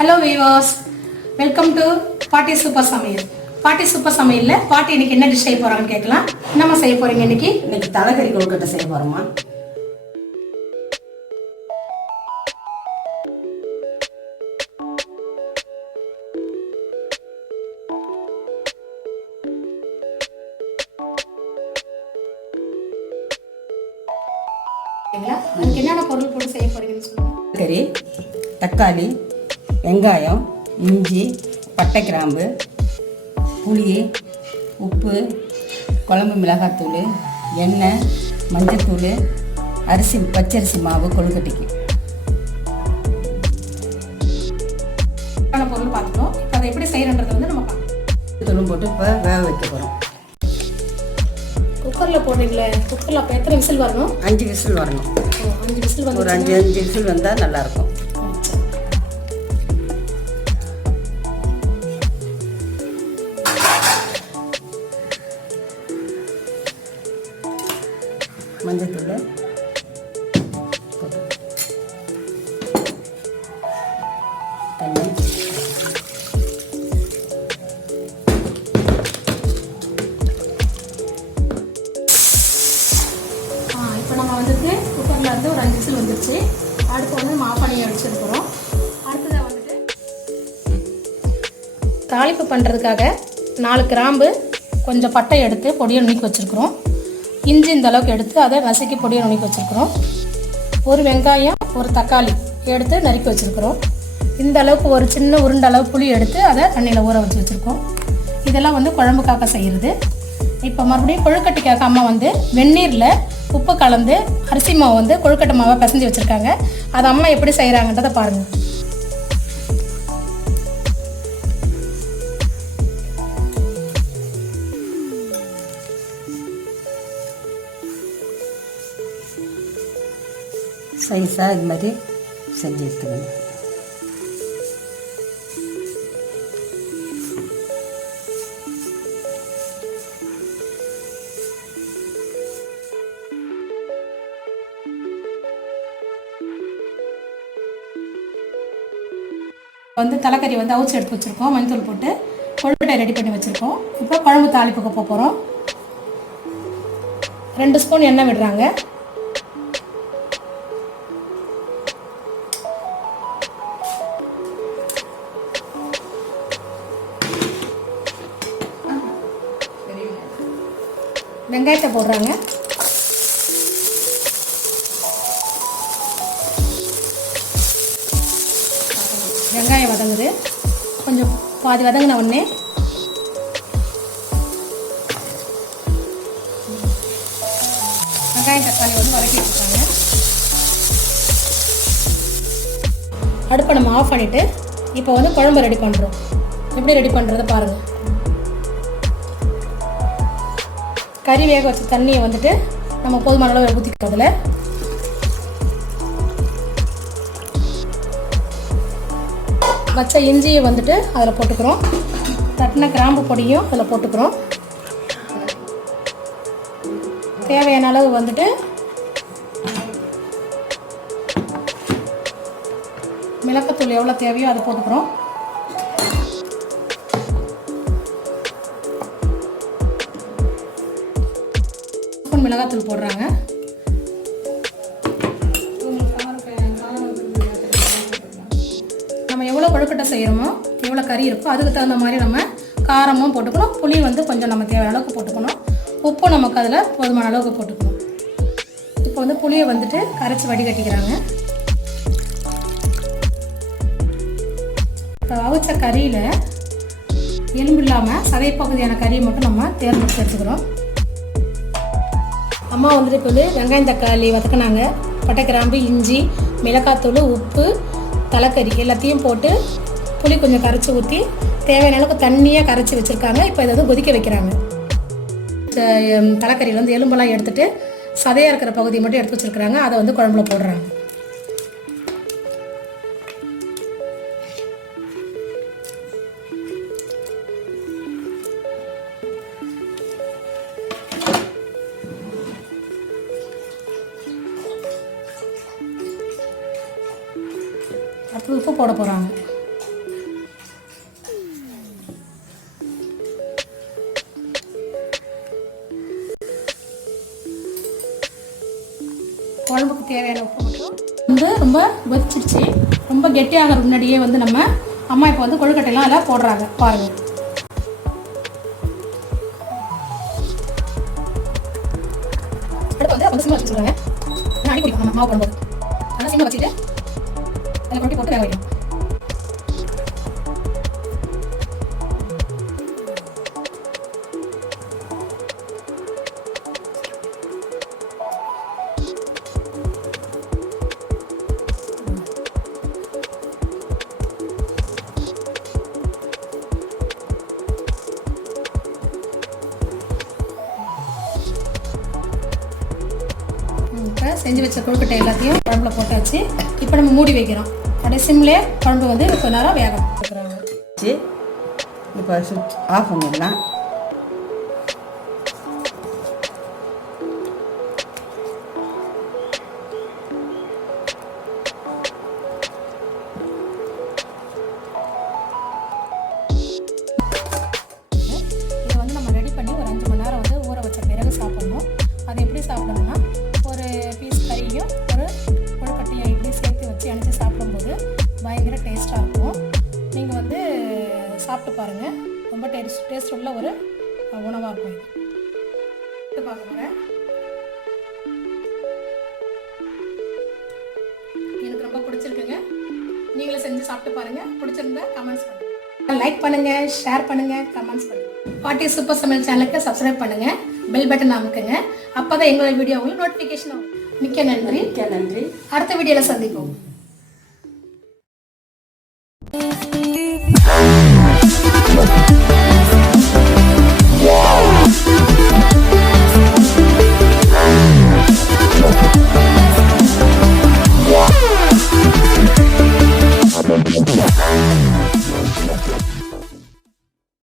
Hello viewers, welcome to Paati Super Samayal. Paati Super Samayal பாட்டி இன்னைக்கு என்ன dish செய்ய போறாங்கன்னு கேட்கலாம். என்னமா செய்ய போறீங்க இன்னைக்கு? இன்னைக்கு தலக்கறி கொழுக்கட்டை செய்ய போறோமா. அதுக்கு என்னென்ன பொருள் போட்டு செய்ய போறீங்கன்னு சொல்லுங்க. கறி, தக்காளி, வெங்காயம், இஞ்சி, பட்டை கிராம்பு, புளி, உப்பு, குழம்பு மிளகாத்தூள், எண்ணெய், மஞ்சத்தூள், பச்சரிசி மாவு கொழுக்கட்டைக்கு. பொருள் பார்த்துட்டோம். அதை எப்படி செய்யறன்றது வந்து நம்ம பார்க்கலாம். தூளும் போட்டு இப்போ வேக வைக்க போகிறோம். குக்கரில் போடுறீங்களே, குக்கரில் அப்போ எத்தனை விசில் வரணும்? 5 விசில் வரணும். 5 விசில் வந்து ஒரு 5 விசில் வந்தால் நல்லாயிருக்கும். மஞ்சத்தூள் தண்ணி இப்போ நம்ம வந்துட்டு குக்கரில் இருந்து ஒரு 5 விசில் வந்துருச்சு. அடுத்து வந்து நம்ம ஆஃப் பண்ணி அடிச்சிருக்கிறோம். அடுத்ததாக வந்துட்டு தாளிப்பு பண்ணுறதுக்காக 4 கிராம்பு, கொஞ்சம் பட்டை எடுத்து பொடியை நுணுக்கி வச்சுருக்குறோம். இஞ்சி இந்த அளவுக்கு எடுத்து அதை நசுக்கி பொடியை நுணுக்கி வச்சுருக்குறோம். ஒரு வெங்காயம், ஒரு தக்காளி எடுத்து நறுக்கி வச்சுருக்குறோம். இந்த அளவுக்கு ஒரு சின்ன உருண்டை அளவு புளி எடுத்து அதை தண்ணியில் ஊற வச்சு வச்சுருக்கோம். இதெல்லாம் வந்து குழம்புக்காக செய்கிறது. இப்போ மறுபடியும் கொழுக்கட்டைக்காக அம்மா வந்து வெந்நீரில் உப்பு கலந்து அரிசி மாவு வந்து கொழுக்கட்டை மாவை பிசைஞ்சு வச்சுருக்காங்க. அதை அம்மா எப்படி செய்கிறாங்கன்றதை பாருங்கள். சைஸாக இது மாதிரி செஞ்சு எடுத்துக்கணும். வந்து தலைக்கறி வந்து அவிச்சு எடுத்து வச்சுருக்கோம். மஞ்சள் போட்டு கொழுக்கட்டை ரெடி பண்ணி வச்சுருக்கோம். இப்போ குழம்பு தாளிப்புக்கு போகிறோம். 2 ஸ்பூன் எண்ணெய் விடுறாங்க. வெங்காயத்தை போடுறாங்க. வெங்காயம் வதங்குது. கொஞ்சம் பாதி வதங்கின உடனே வெங்காயம் தக்காளி வந்து வதக்கிட்டு இருக்காங்க. அடுப்பை நம்ம ஆஃப் பண்ணிவிட்டு இப்போ வந்து குழம்பு ரெடி பண்ணுறோம். எப்படி ரெடி பண்ணுறதை பாருங்கள். கறி வேக வச்ச தண்ணியை வந்துட்டு நம்ம போதுமான அளவு ஊற்றிக்கிறதுல வச்ச இஞ்சியை வந்துட்டு அதில் போட்டுக்கிறோம். தட்டின கிராம்பு பொடியும் அதில் போட்டுக்கிறோம். தேவையான அளவு வந்துட்டு மிளகாத்தூள் எவ்வளோ தேவையோ அதை போட்டுக்கிறோம். மிளகாத்தூள் போடுறாங்க. நம்ம எவ்வளோ கொழுக்கட்டை செய்கிறோமோ, எவ்வளோ கறி இருக்கோ அதுக்கு தகுந்த மாதிரி நம்ம காரமும் போட்டுக்கணும். புளி வந்து கொஞ்சம் நம்ம தேவையான அளவுக்கு போட்டுக்கணும். உப்பு நமக்கு அதில் போதுமான அளவுக்கு போட்டுக்கணும். இப்போ வந்து புளியை வந்துட்டு கரைச்சி வடிகட்டிக்கிறாங்க. இப்போ அவிச்ச கறியில் எலும்பு இல்லாமல் சதைப்பகுதியான கறியை மட்டும் நம்ம தேர்ந்தெடுத்து எடுத்துக்கிறோம். அம்மா வந்துட்டு இப்போ வந்து வெங்காயம் தக்காளி வதக்கினாங்க. பட்டை கிராம்பு, இஞ்சி, மிளகாத்தூள், உப்பு, தலைக்கறி எல்லாத்தையும் போட்டு புளி கொஞ்சம் கரைச்சி ஊற்றி தேவையான அளவுக்கு தண்ணியாக கரைச்சி வச்சுருக்காங்க. இப்போ இதை வந்து கொதிக்க வைக்கிறாங்க. தலைக்கறியில் வந்து எலும்பெல்லாம் எடுத்துகிட்டு சதையாக இருக்கிற பகுதியை மட்டும் எடுத்து வச்சுருக்குறாங்க. அதை வந்து குழம்புல போடுறாங்க. அடுத்து உப்பு போட போகிறாங்க. குழம்புக்கு தேவையான உப்பு மட்டும் வந்து ரொம்ப கொதிச்சிருச்சு. ரொம்ப கெட்டியாகிற முன்னாடியே வந்து நம்ம அம்மா இப்போ வந்து கொழுக்கட்டையெல்லாம் அதில் போடுறாங்க பாருங்கள். அடுத்து வந்து அவங்க சிம்மில் வச்சு சொல்கிறாங்க. நான் அடி பிடிக்கும் நம்ம மாவு போடும்போது ஆனால் சிம்மில் வச்சுட்டு அதில் கொட்டி போட்டு வேக வைக்கணும். இப்போ செஞ்சு வச்ச கொழுக்கட்டை எல்லாத்தையும் குழம்புல போட்டாச்சு. இப்போ நம்ம மூடி வைக்கிறோம். அப்படியே சிம்லேயே குழம்பு வந்து கொஞ்ச நேரம் வேகம் வைக்கிறாங்க. இப்போ ஆஃப் பண்ணிடலாம். இதை வந்து நம்ம ரெடி பண்ணி ஒரு 5 மணி நேரம் வந்து ஊற வச்ச பிறகு சாப்பிடணும். அது எப்படி சாப்பிடணும்னா ஒரு பீஸ் கறியும் ஒரு கொழுக்கட்டையும் இப்படி சேர்த்து வச்சு அணைச்சி சாப்பிடும்போது பயங்கர டேஸ்ட்டாக இருக்கும். நீங்கள் வந்து சாப்பிட்டு பாருங்கள். ரொம்ப டேஸ்ட் உள்ள ஒரு உணவாக இருக்கும். இது பார்க்குறேன். எனக்கு ரொம்ப பிடிச்சிருக்குங்க. நீங்களும் செஞ்சு சாப்பிட்டு பாருங்கள். பிடிச்சிருந்தா கமெண்ட்ஸ் பண்ணுங்கள், லைக் பண்ணுங்கள், ஷேர் பண்ணுங்கள், கமெண்ட்ஸ் பண்ணுங்கள். பாட்டி சூப்பர் சமையல் சேனலுக்கு சப்ஸ்கிரைப் பண்ணுங்கள், பெல் பட்டன் அமுக்குங்க. அப்போ தான் எங்களோட வீடியோ உங்களுக்கு நோட்டிஃபிகேஷன் ஆகும். மிக்க நன்றி. மிக்க நன்றி. அடுத்த வீடியோவில் சந்திப்போம்.